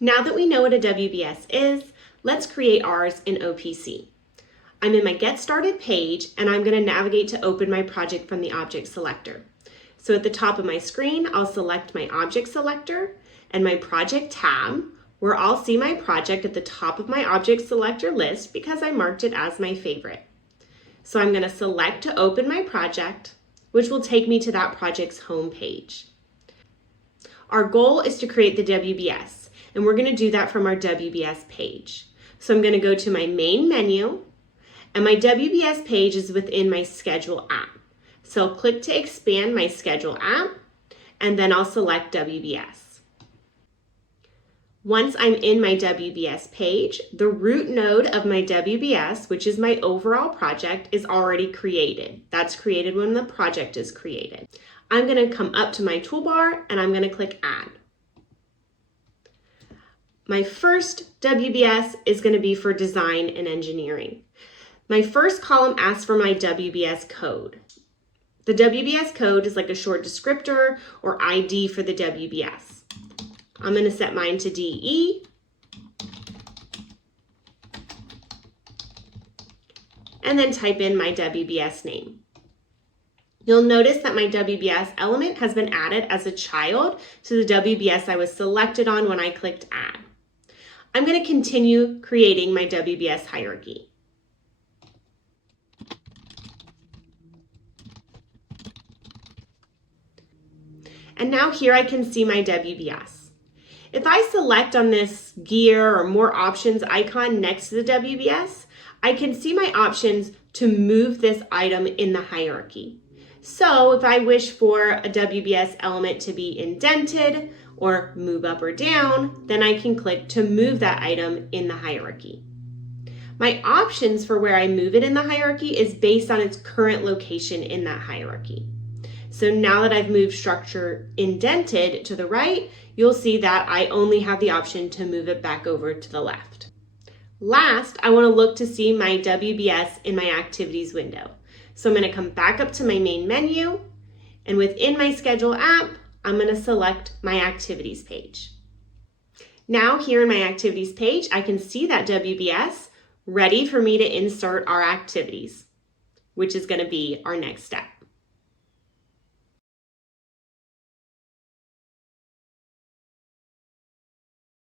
Now that we know what a WBS is, let's create ours in OPC. I'm in my Get Started page, and I'm going to navigate to open my project from the object selector. So at the top of my screen, I'll select my object selector and my project tab, where I'll see my project at the top of my object selector list because I marked it as my favorite. So I'm going to select to open my project, which will take me to that project's home page. Our goal is to create the WBS, and we're going to do that from our WBS page. So I'm going to go to my main menu, and my WBS page is within my Schedule app. So I'll click to expand my Schedule app, and then I'll select WBS. Once I'm in my WBS page, the root node of my WBS, which is my overall project, is already created. That's created when the project is created. I'm going to come up to my toolbar and I'm going to click Add. My first WBS is going to be for design and engineering. My first column asks for my WBS code. The WBS code is like a short descriptor or ID for the WBS. I'm going to set mine to DE. And then type in my WBS name. You'll notice that my WBS element has been added as a child to the WBS I was selected on when I clicked Add. I'm going to continue creating my WBS hierarchy. And now here I can see my WBS. If I select on this gear or more options icon next to the WBS, I can see my options to move this item in the hierarchy. So if I wish for a WBS element to be indented or move up or down, then I can click to move that item in the hierarchy. My options for where I move it in the hierarchy is based on its current location in that hierarchy. So now that I've moved structure indented to the right, you'll see that I only have the option to move it back over to the left. Last, I want to look to see my WBS in my activities window. So I'm going to come back up to my main menu, and within my schedule app, I'm going to select my activities page. Now here in my activities page, I can see that WBS ready for me to insert our activities, which is going to be our next step.